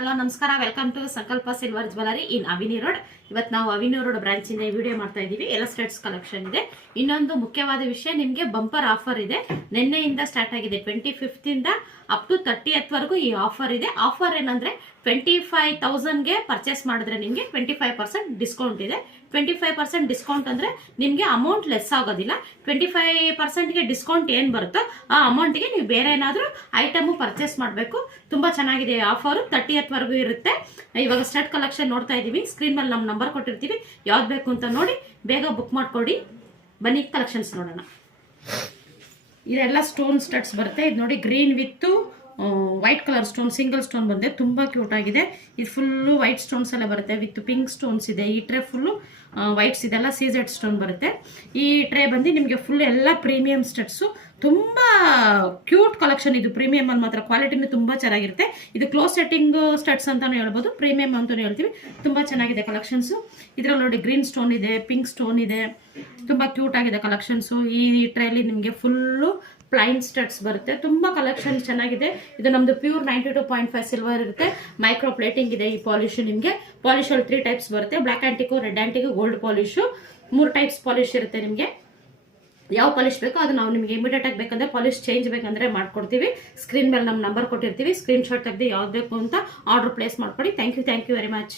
Hello ನಮಸ್ಕಾರ, welcome to ಸಂಕಲ್ಪ silver jewellery ಇನ್ ಅವಿನಿ road. ಇವತ್ತು ನಾವು ಅವಿನಿ ರೋಡ್ ಬ್ರಾಂಚಿಂದ ವಿಡಿಯೋ ಮಾಡ್ತಾ ಇದ್ದೀವಿ. ಎಲ್ಲ ಸ್ಟೆಟ್ಸ್ ಕಲೆಕ್ಷನ್ ಇದೆ. ಇನ್ನೊಂದು ಮುಖ್ಯವಾದ ವಿಷಯ, ನಿಮಗೆ ಬಂಪರ್ ಆಫರ್ ಇದೆ. ನಿನ್ನೆಯಿಂದ ಸ್ಟಾರ್ಟ್ ಆಗಿದೆ. 25th ಇಂದ ಅಪ್ ಟು 30th ವರೆಗೂ ಈ ಆಫರ್ ಇದೆ. ಆಫರ್ ಏನಂದ್ರೆ 25,000ಗೆ ಪರ್ಚೇಸ್ ಮಾಡಿದ್ರೆ ನಿಮಗೆ 25% ಡಿಸ್ಕೌಂಟ್ ಇದೆ. 25% ಡಿಸ್ಕೌಂಟ್ ಅಂದ್ರೆ ನಿಮಗೆ ಅಮೌಂಟ್ ಲೆಸ್ ಆಗೋದಿಲ್ಲ. 25%ಗೆ ಡಿಸ್ಕೌಂಟ್ ಏನ್ ಬರುತ್ತೋ ಆ ಅಮೌಂಟ್ಗೆ ನೀವು ಬೇರೆ ಏನಾದರೂ ಐಟಮು ಪರ್ಚೇಸ್ ಮಾಡಬೇಕು. ತುಂಬಾ ಚೆನ್ನಾಗಿದೆ ಆಫರ್. 30th ವರೆಗೂ ಇರುತ್ತೆ. ಇವಾಗ ಸ್ಟಾರ್ಟ್ ಕಲೆಕ್ಷನ್ ನೋಡ್ತಾ ಇದೀವಿ. ಸ್ಕ್ರೀನ್ ಮೇಲೆ ನಮ್ಮ ನಂಬರ್ ಕೊಟ್ಟಿರ್ತೀವಿ. ಯಾವ್ದು ಬೇಕು ಅಂತ ನೋಡಿ ಬೇಗ ಬುಕ್ ಮಾಡ್ಕೊಡಿ. ಬನ್ನಿ ಕಲೆಕ್ಷನ್ಸ್ ನೋಡೋಣ. ಇದೆಲ್ಲ ಸ್ಟೋನ್ ಸ್ಟಡ್ಸ್ ಬರುತ್ತೆ. ಇದು ನೋಡಿ, green with white colour stone, single stone ಬಂದಿದೆ. ತುಂಬಾ ಕ್ಯೂಟ್ ಆಗಿದೆ. ಇದು ಫುಲ್ಲು ವೈಟ್ ಸ್ಟೋನ್ಸ್ ಎಲ್ಲ ಬರುತ್ತೆ. ವಿತ್ ಪಿಂಕ್ ಸ್ಟೋನ್ಸ್ ಇದೆ. ಈ ಟ್ರೇ ಫುಲ್ಲು ವೈಟ್ಸ್ ಇದೆಲ್ಲ ಸೀಸೆಡ್ ಸ್ಟೋನ್ ಬರುತ್ತೆ. ಈ ಟ್ರೇ ಬಂದು ನಿಮಗೆ ಫುಲ್ ಎಲ್ಲ ಪ್ರೀಮಿಯಂ ಸ್ಟಡ್ಸು. ತುಂಬಾ ಕ್ಯೂಟ್ ಕಲೆಕ್ಷನ್ ಇದು. ಪ್ರೀಮಿಯಂ ಅಲ್ಲಿ ಮಾತ್ರ ಕ್ವಾಲಿಟಿನೂ ತುಂಬಾ ಚೆನ್ನಾಗಿರುತ್ತೆ. ಇದು ಕ್ಲೋಸ್ ಸೆಟ್ಟಿಂಗ್ ಸ್ಟಡ್ಸ್ ಅಂತಾನು ಹೇಳ್ಬೋದು, ಪ್ರೀಮಿಯಂ ಅಂತಾನು ಹೇಳ್ತೀವಿ. ತುಂಬಾ ಚೆನ್ನಾಗಿದೆ ಕಲೆಕ್ಷನ್ಸ್. ಇದ್ರಲ್ಲಿ ನೋಡಿ, ಗ್ರೀನ್ ಸ್ಟೋನ್ ಇದೆ, ಪಿಂಕ್ ಸ್ಟೋನ್ ಇದೆ. ತುಂಬಾ ಕ್ಯೂಟ್ ಆಗಿದೆ ಕಲೆಕ್ಷನ್ಸ್. ಈ ಟ್ರೇಲಿ ನಿಮಗೆ ಫುಲ್ಲು ಪ್ಲೈನ್ ಸ್ಟಡ್ಸ್ ಬರುತ್ತೆ. ತುಂಬಾ ಕಲೆಕ್ಷನ್ ಚೆನ್ನಾಗಿದೆ. ಇದು ನಮ್ದು ಪ್ಯೂರ್ 92.5 ಸಿಲ್ವರ್ ಇರುತ್ತೆ. ಮೈಕ್ರೋ ಪ್ಲೇಟಿಂಗ್ ಇದೆ. ಈ ಪಾಲಿಶ್ ನಿಮಗೆ ಪಾಲಿಶ್ ಅಲ್ಲಿ 3 ಟೈಪ್ಸ್ ಬರುತ್ತೆ. Black antique, red antique, gold polish. 3 types polish ಇರುತ್ತೆ. ನಿಮಗೆ ಯಾವ ಪಾಲಿಶ್ ಬೇಕೋ ಅದು ನಾವು ನಿಮಗೆ ಇಮಿಡಿಯೇಟ್ ಆಗಿ ಬೇಕಂದ್ರೆ, ಪಾಲಿಶ್ ಚೇಂಜ್ ಬೇಕಂದ್ರೆ ಮಾಡ್ಕೊಡ್ತೀವಿ. ಸ್ಕ್ರೀನ್ ಮೇಲೆ ನಮ್ಮ ನಂಬರ್ ಕೊಟ್ಟಿರ್ತೀವಿ. ಸ್ಕ್ರೀನ್ ಶಾಟ್ ತೆಗೆದು ಯಾವ್ದು ಬೇಕು ಅಂತ ಆರ್ಡರ್ ಪ್ಲೇಸ್ ಮಾಡ್ಕೊಡಿ. Thank you very much.